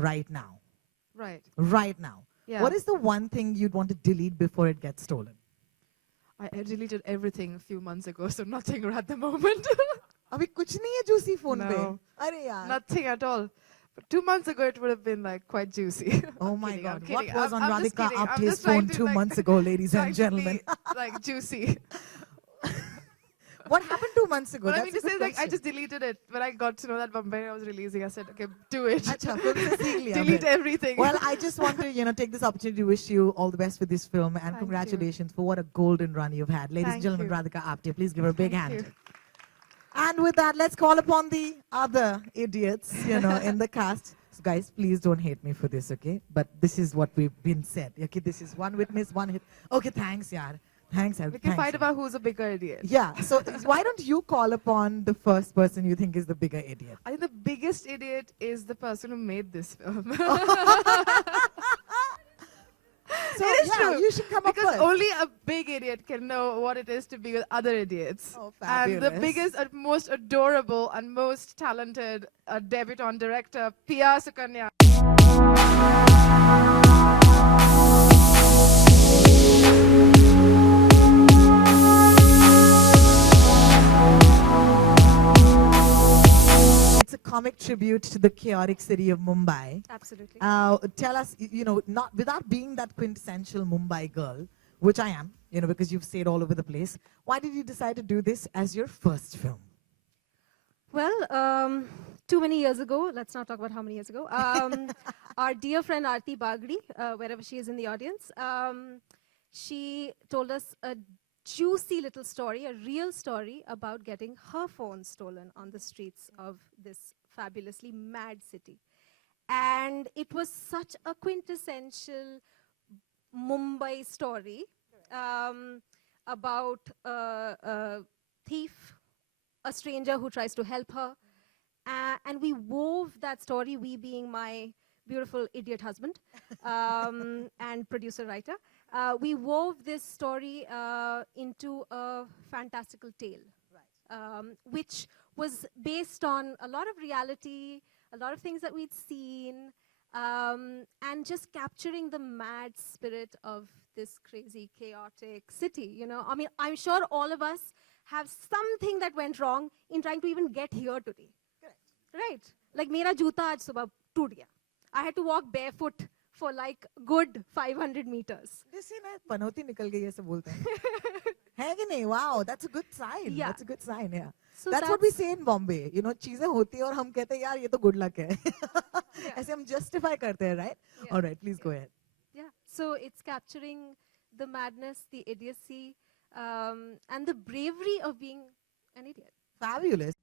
right now. Right. Right now. Yeah. What is the one thing you'd want to delete before it gets stolen? I deleted everything a few months ago, so nothing at the moment. अभी कुछ नहीं है juicy phone पे. No. अरे यार. Nothing at all. But 2 months ago, it would have been like quite juicy. Oh I'm my kidding, God. I'm kidding. What was on I'm just Radhika kidding. I'm Apte's just trying phone to, 2 like, months ago, ladies trying and to be, gentlemen? like juicy. What happened 2 months ago? But I That's mean a to say, good like, I question. just deleted it. When I got to know that Bombairiya was releasing, I said, okay, do it. अच्छा, film से सीख लिया Delete फिर. everything. Well, I just want to, take this opportunity to wish you all the best with this film and Thank congratulations for what a golden run you've had. Ladies and Thank gentlemen, you. Radhika Apte, please give her a big Thank hand. you. And with that, let's call upon the other idiots, in the cast. So guys, please don't hate me for this, okay? But this is what we've been said. Okay, this is one witness, one hit. Okay, thanks, yaar. Thanks, We can fight about who's a bigger idiot. Yeah, so why don't you call upon the first person you think is the bigger idiot? I think the biggest idiot is the person who made this film. So It is true. you should come up Because first. only a big idiot can know what it is to be with other idiots. Oh, And the fabulous. biggest, most adorable, and most talented debutante director, Pia Sukanya. It's a comic tribute to the chaotic city of Mumbai. Absolutely. Tell us, not without being that quintessential Mumbai girl, which I am, because you've stayed all over the place. Why did you decide to do this as your first film? Well, too many years ago, let's not talk about how many years ago, our dear friend Aarti Bagri, wherever she is in the audience, she told us a juicy little story, a real story about getting her phone stolen on the streets of this fabulously mad city. And it was such a quintessential Mumbai story about a thief, a stranger who tries to help her. And we wove that story, we being my beautiful idiot husband and producer-writer. We wove this story into a fantastical tale, which was based on a lot of reality, a lot of things that we'd seen, and just capturing the mad spirit of this crazy, chaotic city. I mean, I'm sure all of us have something that went wrong in trying to even get here today. Correct. Right? Like, mera joota aaj subah toot gaya. I had to walk barefoot for like good 500 meters. This panoti nikal gayi aise bolte hain. Hai ki nahi? Wow, that's a good sign. Yeah. That's a good sign, yeah. So That's what we say in Bombay. चीजें होती हैं और हम कहते हैं यार ये तो good luck है. ऐसे हम justify करते हैं, right? Yeah. All right, please go ahead. Yeah, so it's capturing the madness, the idiocy, and the bravery of being an idiot. Fabulous.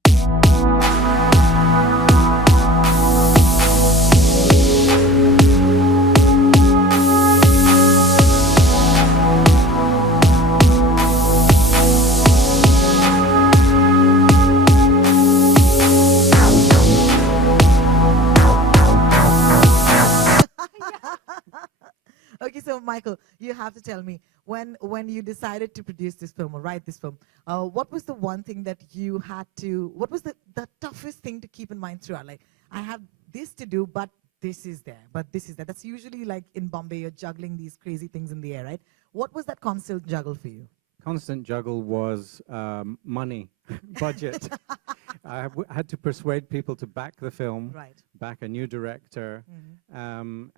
Okay, so Michael, you have to tell me, when you decided to produce this film or write this film, what was the one thing that you had to, what was the toughest thing to keep in mind throughout? Like, I have this to do, but this is there, but this is there. That's usually like in Bombay, you're juggling these crazy things in the air, right? What was that constant juggle for you? Constant juggle was money, budget. I had to persuade people to back the film, Right. back a new director, and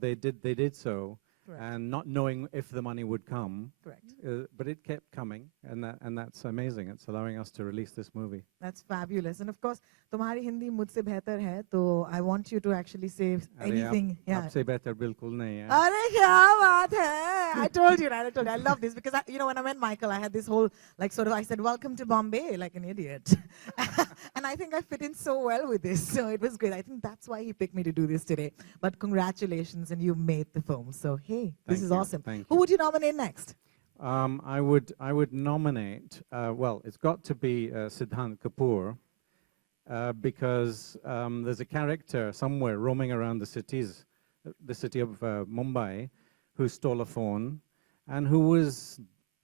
they did so, Correct. and not knowing if the money would come, Correct. but it kept coming, and that's amazing. It's allowing us to release this movie. That's fabulous. And of course, तुम्हारी हिंदी मुझसे बेहतर है, तो I want you to actually say anything. Yeah. आपसे बेहतर बिल्कुल नहीं है. अरे क्या बात है? I told you, right? I love this because when I met Michael, I had this whole I said, welcome to Bombay, like an idiot. And I think I fit in so well with this, so it was great. I think that's why he picked me to do this today. But congratulations, and you made the film. So hey, this is you. awesome. Thank Who you. would you nominate next? I would nominate. Well, it's got to be Siddhanth Kapoor. Because there's a character somewhere roaming around the city of Mumbai, who stole a phone and who was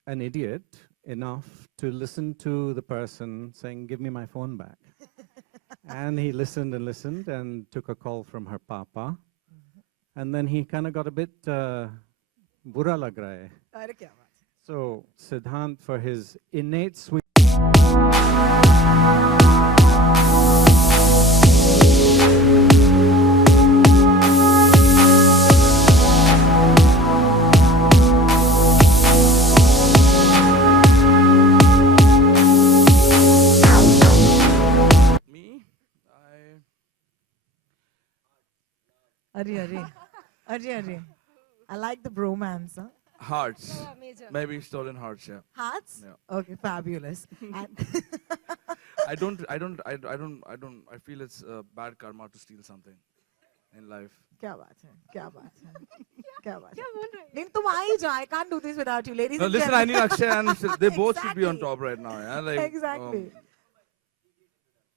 an idiot enough to listen to the person saying, "Give me my phone back." And he listened and listened and took a call from her papa. And then he kind of got a bit bura lag raha hai. अरे क्या बात है. So Siddhanth, for his innate sweet. Arre. I like the bromance, huh? Hearts. Oh, major. Maybe stolen hearts, yeah. Hearts? Yeah. Okay, fabulous. And I feel it's bad karma to steal something in life. क्या बात है, क्या बात है, क्या बात है. क्या बोल रहे हैं? नहीं तुम आ ही जाओ. I can't do this without you, ladies No, and listen, I gentlemen. need Akshay and they both should be on Exactly. top right now, yeah. Like, Exactly.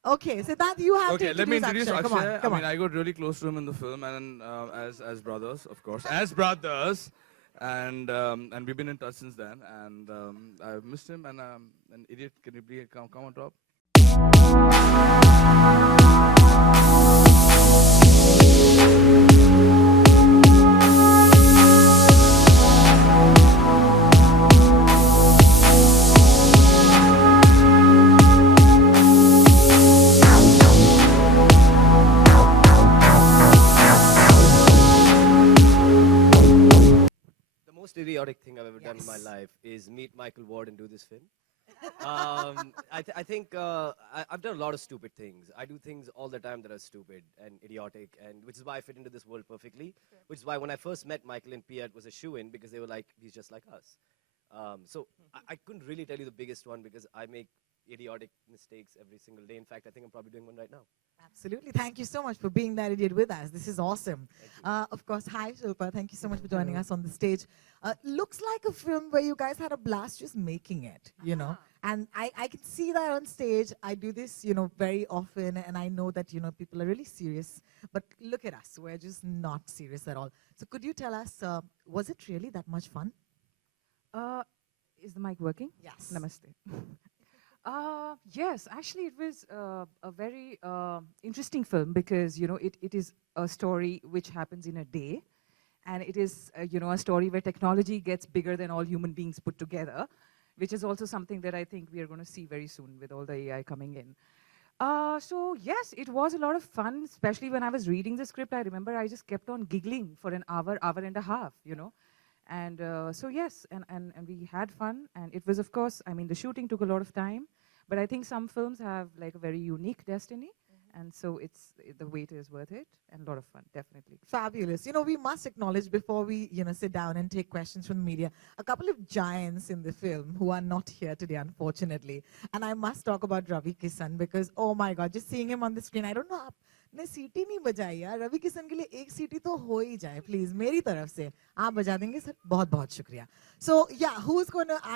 Okay, Siddhanth, you have Okay, to let me introduce Akshay. Akshay. Come I on. mean, I got really close to him in the film, and as brothers, of course, as brothers, and we've been in touch since then. And I've missed him, and an idiot. Can you please come on top? The most idiotic thing I've ever done in my Yes. life is meet Michael Ward and do this film. I think I've done a lot of stupid things. I do things all the time that are stupid and idiotic, and which is why I fit into this world perfectly. Which is why when I first met Michael and Pia, it was a shoe-in because they were like, he's just like us. So I couldn't really tell you the biggest one because I make idiotic mistakes every single day. In fact, I think I'm probably doing one right now. Absolutely. Thank you so much for being that idiot with us. This is awesome. Of course, hi Shilpa. Thank you so much for joining us on the stage. Looks like a film where you guys had a blast just making it, you know. And I can see that on stage. I do this, you know, very often, and I know that, you know, people are really serious. But look at us. We're just not serious at all. So could you tell us, was it really that much fun? Is the mic working? Yes. Namaste. Yes, actually it was a very interesting film because, you know, it is a story which happens in a day. And it is, you know, a story where technology gets bigger than all human beings put together, which is also something that I think we are going to see very soon with all the AI coming in. So yes, it was a lot of fun, especially when I was reading the script. I remember I just kept on giggling for an hour and a half, you know. And so yes, and we had fun. And it was, of course, I mean, the shooting took a lot of time. But I think some films have like a very unique destiny. And so the wait is worth it, and a lot of fun, definitely. Fabulous. You know, we must acknowledge before we, you know, sit down and take questions from the media, a couple of giants in the film who are not here today, unfortunately. And I must talk about Ravi Kishan because, oh my God, just seeing him on the screen, I don't know, आपने सीटी नहीं बजाई यार. रवि किशन के लिए एक सीटी तो हो ही जाए, please, मेरी तरफ से. आप बजा देंगे सर, बहुत बहुत शुक्रिया. So yeah,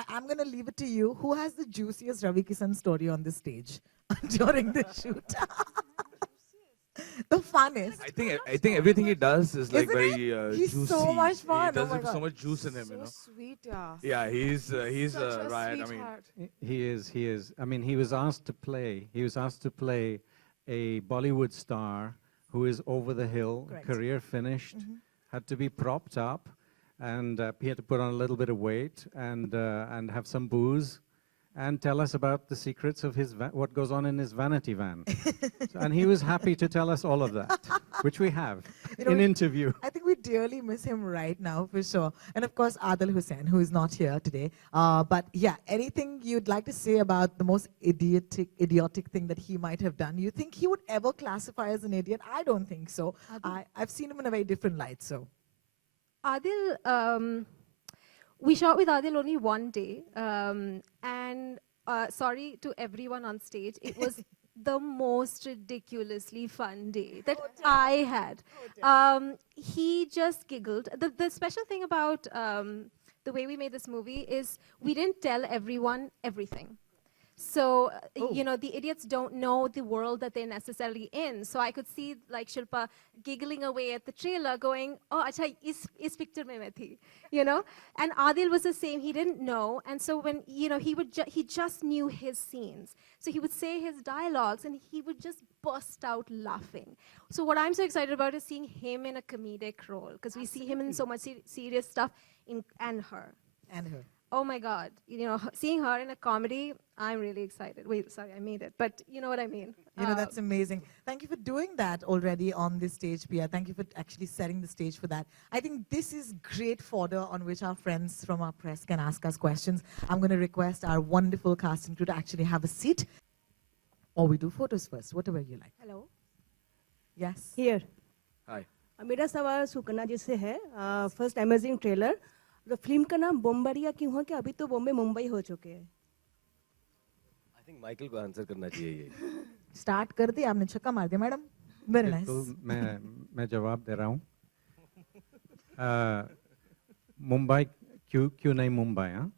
I'm gonna leave it to you. Who has the juiciest Ravi Kishan story on the stage during the shoot? The funnest. I think everything he does is like Isn't very He's juicy. so much fun. He does Oh my it with so God. much juice in him, you know. Sweet, yeah. Yeah, he's Such a right. I mean, sweetheart. He is. I mean, he was asked to play a Bollywood star who is over the hill, Correct. career finished, had to be propped up, and he had to put on a little bit of weight and have some booze, and tell us about the secrets of what goes on in his vanity van. And he was happy to tell us all of that, which we have You know, in interview. I think we dearly miss him right now, for sure. And of course, Adil Hussain, who is not here today. But yeah, anything you'd like to say about the most idiotic thing that he might have done? You think he would ever classify as an idiot? I don't think so. I've seen him in a very different light, so. Adil, we shot with Adil only one day. And sorry to everyone on stage, it was the most ridiculously fun day that I had. He just giggled. The special thing about the way we made this movie is we didn't tell everyone everything. So, you know, the idiots don't know the world that they're necessarily in. So I could see like Shilpa giggling away at the trailer going, oh, acha, is picture mein main thi, you know? And Adil was the same, he didn't know. And so when, you know, he just knew his scenes. So he would say his dialogues and he would just burst out laughing. So what I'm so excited about is seeing him in a comedic role, because we see him in so much serious stuff, and her. And her. Oh my God, seeing her in a comedy, I'm really excited. Wait, sorry, I made it, but you know what I mean. That's amazing. Thank you for doing that already on this stage, Pia. Thank you for actually setting the stage for that. I think this is great fodder on which our friends from our press can ask us questions. I'm going to request our wonderful cast and crew to actually have a seat. Or we do photos first, whatever you like. Hello. Yes. Here. Hi. मेरा सवाल सुकन्या जी से है. First amazing trailer. The film का नाम बम्बरिया क्यों है कि अभी तो बॉम्बे मुंबई हो चुके हैं? I think Michael को आंसर करना चाहिए ये. Start कर दिया आपने, छक्का मार दिया मैडम. Very nice. तो मैं जवाब दे रहा हूँ. मुंबई क्यों नहीं मुंबई, हाँ?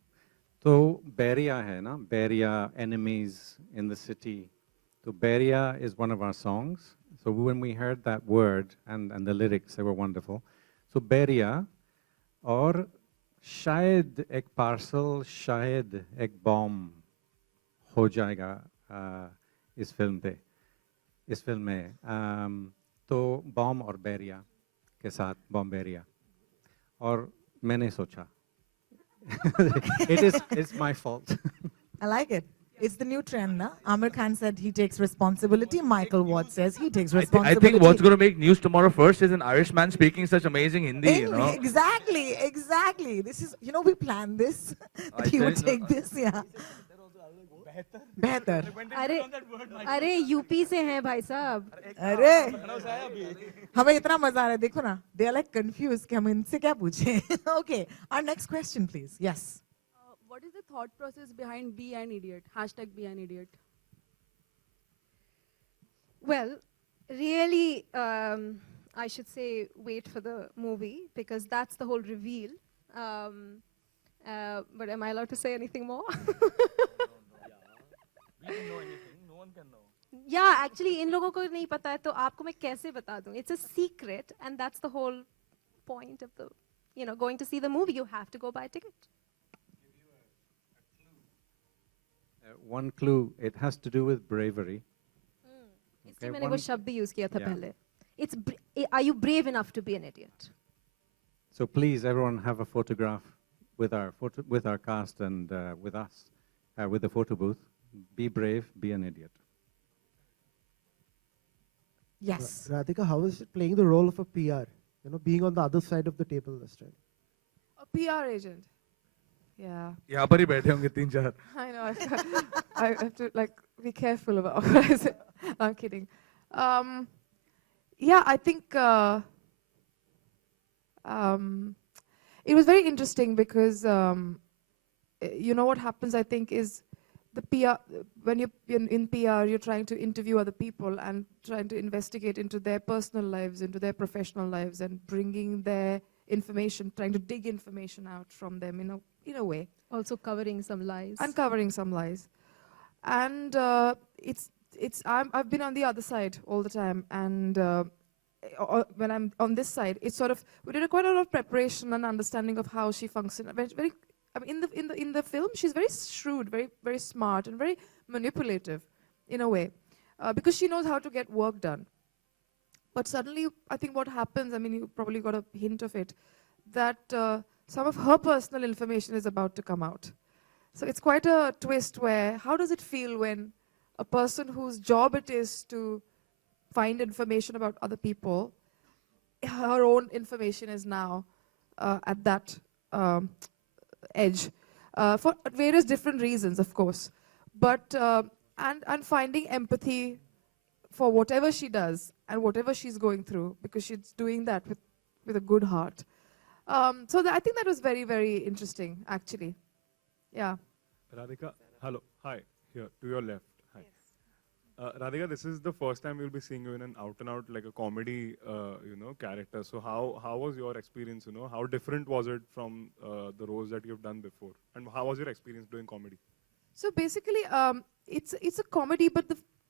तो बैरिया है ना, Bairiya, enemies in the city. So Bombairiya is one of our songs. So when we heard that word and the lyrics, they were wonderful. So Bombairiya, और शायद एक पार्सल, शायद एक बॉम्ब हो जाएगा इस फिल्म में. तो बॉम्ब और बैरिया के साथ बॉम्बेरिया. और मैंने सोचा. It's my fault. I like it. It's the new trend, na? Amir Khan said he takes responsibility. Michael Watt says he takes I responsibility. think what's going to make news tomorrow first is an Irishman speaking such amazing Hindi, Exactly. This is, we planned this. That he would take this, yeah. बेहतर. अरे UP से हैं भाई साहब. अरे हमें इतना मजा आ रहा है, देखो ना. They are like confused कि हम इनसे क्या पूछें. Okay, our next question, please. Yes. What is the thought process behind Be an Idiot? #Be an Idiot. Well, really, I should say wait for the movie, because that's the whole reveal. But am I allowed to say anything more? We don't know anything. No one can know. Yeah, actually, इन लोगों को नहीं पता है, तो आपको मैं कैसे बता दूँ? It's a secret, and that's the whole point of the, going to see the movie. You have to go buy a ticket. One clue, it has to do with bravery. इसलिए मैंने वो शब्द use किया था पहले. Are you brave enough to be an idiot? So please, everyone, have a photograph with our cast and with us, with the photo booth. Be brave, be an idiot. Yes. Radhika, how is it playing the role of a PR? Being on the other side of the table this time. A PR agent. Yeah. यहाँ पर ही बैठे होंगे 3-4. I know. I have to be careful about what I say. I'm kidding. Yeah, I think it was very interesting because what happens, I think, is the PR, when you're in PR, you're trying to interview other people and trying to investigate into their personal lives, into their professional lives, and bringing their information, trying to dig information out from them in a way. Also covering some lies. Uncovering some lies. And I've been on the other side all the time, and when I'm on this side, it's sort of, we did quite a lot of preparation and understanding of how she functions. In the film, she's very shrewd, very, very smart, and very manipulative in a way, because she knows how to get work done. But suddenly, I think what happens, you probably got a hint of it, that some of her personal information is about to come out. So it's quite a twist where, how does it feel when a person whose job it is to find information about other people, her own information is now at that edge, for various different reasons, of course. But, and finding empathy for whatever she does and whatever she's going through, because she's doing that with a good heart. So I think that was very, very interesting, actually. Yeah. Radhika, hello, hi, here, to your left, hi. Yes. Radhika, this is the first time we'll be seeing you in an out-and-out, like a comedy, character. So how was your experience, how different was it from the roles that you've done before? And how was your experience doing comedy? So basically, it's a comedy, but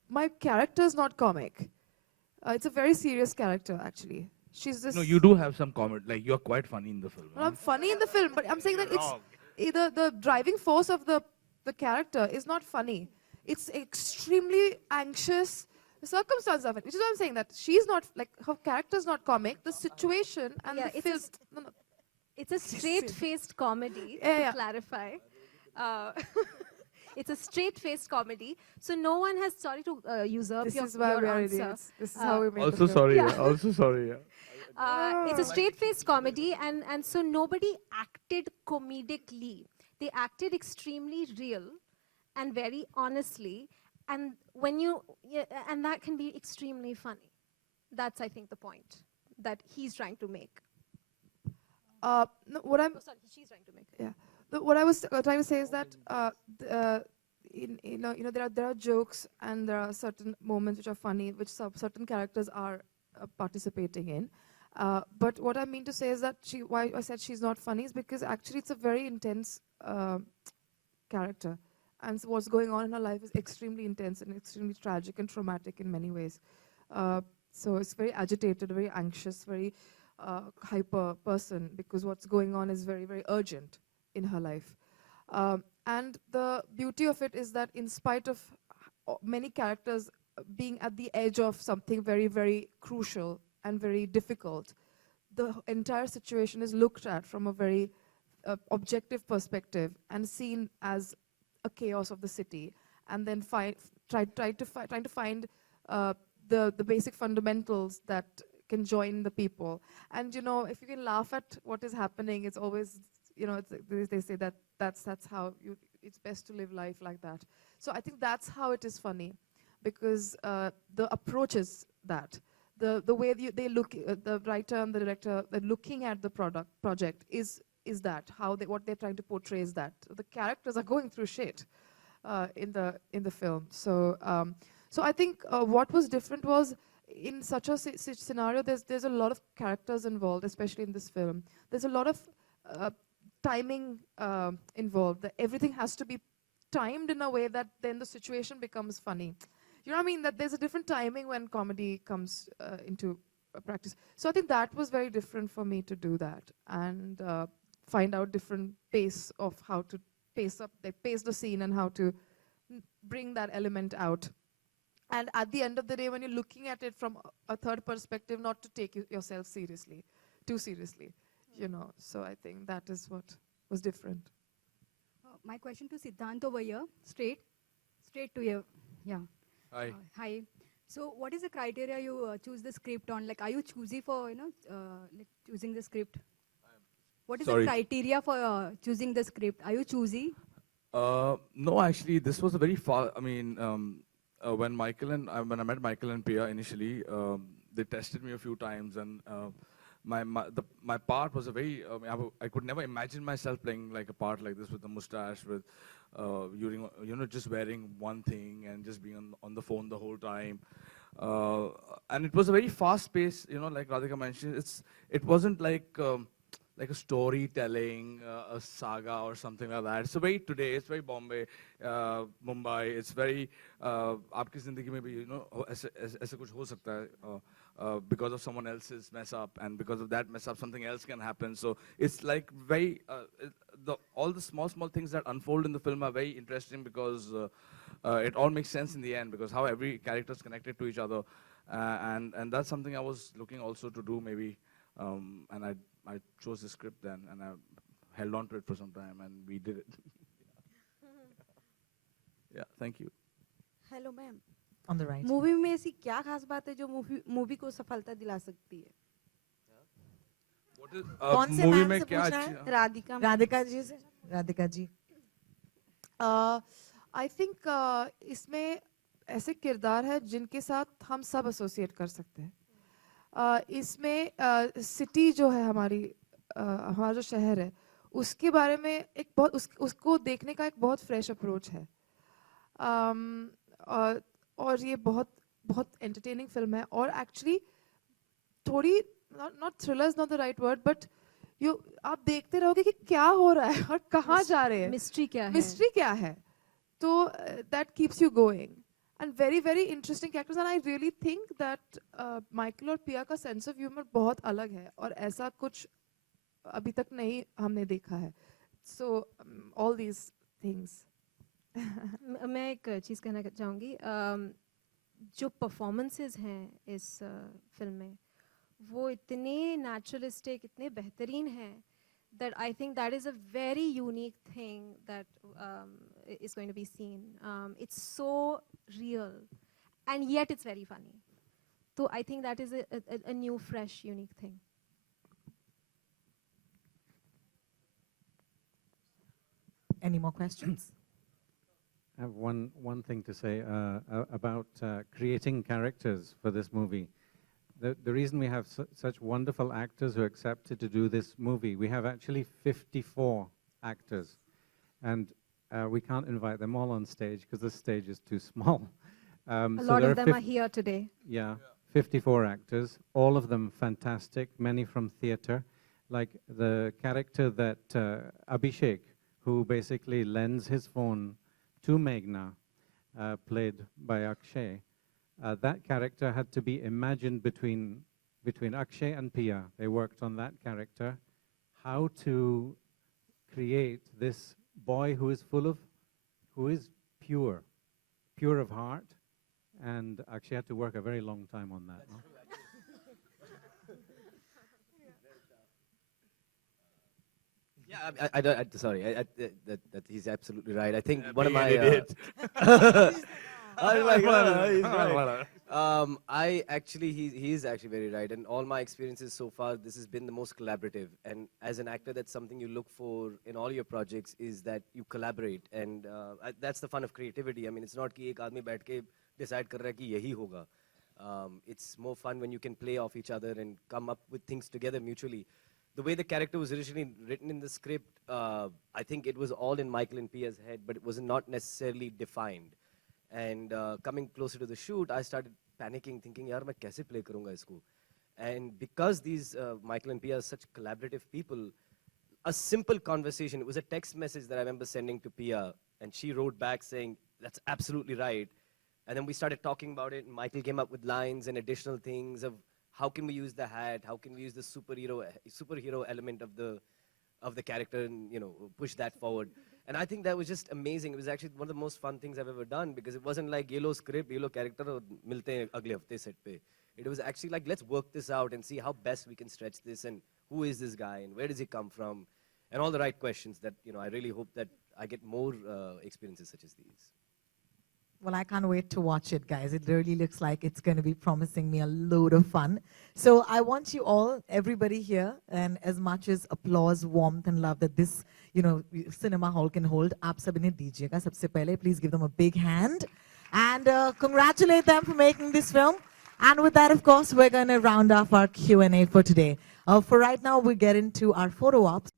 my character is not comic. It's a very serious character, actually. She's this. No, you do have some comedy. Like, you're quite funny in the film. Well, I'm funny in the film, but I'm saying that the driving force of the character is not funny. It's extremely anxious, The circumstances of it, which is why I'm saying that she's not, like, her character's not comic. The situation and Yeah, the it's a film. No, no. It's a straight-faced comedy, Yeah, to yeah. clarify. Uh, it's a straight-faced comedy, so no one has, sorry to usurp This your, is why your we are answer. idiots. This is how we made the Also film. sorry. Yeah. Yeah. Also sorry. Yeah. It's a straight-faced comedy, and so nobody acted comedically. They acted extremely real and very honestly, and and that can be extremely funny. That's, I think, the point that he's trying to make. No, what I'm Sorry, she's trying to make. Yeah. What I was trying to say is that there are jokes and there are certain moments which are funny, which certain characters are participating in. But what I mean to say is that why I said she's not funny is because actually it's a very intense character, and so what's going on in her life is extremely intense and extremely tragic and traumatic in many ways. So it's very agitated, very anxious, very hyper person, because what's going on is very, very urgent in her life. And the beauty of it is that in spite of many characters being at the edge of something very, very crucial and very difficult, the entire situation is looked at from a very objective perspective and seen as a chaos of the city, and then trying to find the basic fundamentals that can join the people. And if you can laugh at what is happening, it's always, they say that that's how it's best to live life like that. So I think that's how it is funny, because the approach is that. The way they look, the writer and the director, they're looking at the project is that what they're trying to portray is that the characters are going through shit in the film. So I think what was different was, in such a scenario, there's a lot of characters involved, especially in this film. There's a lot of timing involved. Everything has to be timed in a way that then the situation becomes funny. You know what I mean? That there's a different timing when comedy comes into practice. So I think that was very different for me to do that and find out different pace of how to pace the scene and how to bring that element out. And at the end of the day, when you're looking at it from a third perspective, not to take yourself too seriously, So I think that is what was different. My question to Siddhanth over here, straight to you. Yeah. Hi. Hi. So what is the criteria you choose the script on? Like, are you choosy for, like choosing the script? What is the criteria for choosing the script? Are you choosy? No, actually, this was a very when when I met Michael and Pia initially, they tested me a few times, and my part was a very. I could never imagine myself playing like a part like this with a mustache, with just wearing one thing and just being on the phone the whole time. And it was a very fast pace, like Radhika mentioned. It wasn't like a storytelling, a saga or something like that. It's very today. It's very Mumbai. It's very आपकी जिंदगी में भी ऐसा कुछ हो सकता है because of someone else's mess up, and because of that mess up something else can happen. So it's like very all the small things that unfold in the film are very interesting, because it all makes sense in the end, because how every character is connected to each other, and that's something I was looking also to do maybe, and I chose the script then, and I held on to it for some time, and we did it. Yeah, thank you. Hello, ma'am. On the right. Movie में ऐसी क्या खास बात है जो movie को सफलता दिला सकती है? कौन से मूवी मैम में से क्या पूछना है? राधिका जी से. राधिका जी. I think इसमें ऐसे किरदार है जिनके साथ हम सब एसोसिएट कर सकते हैं. इसमें सिटी जो है हमारा जो शहर है, उसके बारे में एक बहुत उसको देखने का एक बहुत फ्रेश अप्रोच है. और ये बहुत एंटरटेनिंग फिल्म है, और एक्चुअली थोड़ी not thriller is not the right word, but आप देखते रहोगे कि क्या हो रहा है और कहाँ जा रहे हैं, मिस्ट्री क्या है, तो that keeps you going. And very, very interesting characters, and I really think that Michael और पिया का sense of humor बहुत अलग है, और ऐसा कुछ अभी तक नहीं हमने देखा है. So all these things. मैं एक चीज़ कहना चाहूँगी. जो performances हैं इस film में वो इतने naturalistic, इतने बेहतरीन हैं that I think that is a very unique thing that is going to be seen. It's so real, and yet it's very funny. So I think that is a new, fresh, unique thing. Any more questions? I have one thing to say about creating characters for this movie. The reason we have such wonderful actors who accepted to do this movie, we have actually 54 actors. And we can't invite them all on stage because the stage is too small. A lot of them are here today. Yeah, 54 actors, all of them fantastic, many from theater. Like the character that Abhishek, who basically lends his phone to Meghna, played by Akshay. That character had to be imagined between Akshay and Pia. They worked on that character. How to create this boy who is pure of heart, and Akshay had to work a very long time on that. No? Yeah, sorry, that he's absolutely right. I think one of my... He is actually very right. And all my experiences so far, this has been the most collaborative. And as an actor, that's something you look for in all your projects, is that you collaborate. And that's the fun of creativity. I mean, it's not कि एक आदमी बैठ के decide कर रहा है कि यही होगा. It's more fun when you can play off each other and come up with things together mutually. The way the character was originally written in the script, I think it was all in Michael and Pia's head, but it was not necessarily defined. And coming closer to the shoot, I started panicking, thinking, yaar, main kaise play karunga isko? And because these Michael and Pia are such collaborative people, a simple conversation, it was a text message that I remember sending to Pia, and she wrote back saying, that's absolutely right. And then we started talking about it, and Michael came up with lines and additional things of how can we use the hat, how can we use the superhero element of the character and, you know, push that forward. And I think that was just amazing. It was actually one of the most fun things I've ever done, because it wasn't like yellow script, yellow character, aur milte hain agle hafte set pe. It was actually like, let's work this out and see how best we can stretch this, and who is this guy and where does he come from, and all the right questions that, you know, I really hope that I get more experiences such as these. Well, I can't wait to watch it, guys. It really looks like it's going to be promising me a load of fun. So I want you all, everybody here, and as much as applause, warmth, and love that this, you know, cinema hall can hold, aap sab inhe dijiyega. Sabse pehle, please give them a big hand and congratulate them for making this film. And with that, of course, we're going to round off our Q&A for today. For right now, we get into our photo ops.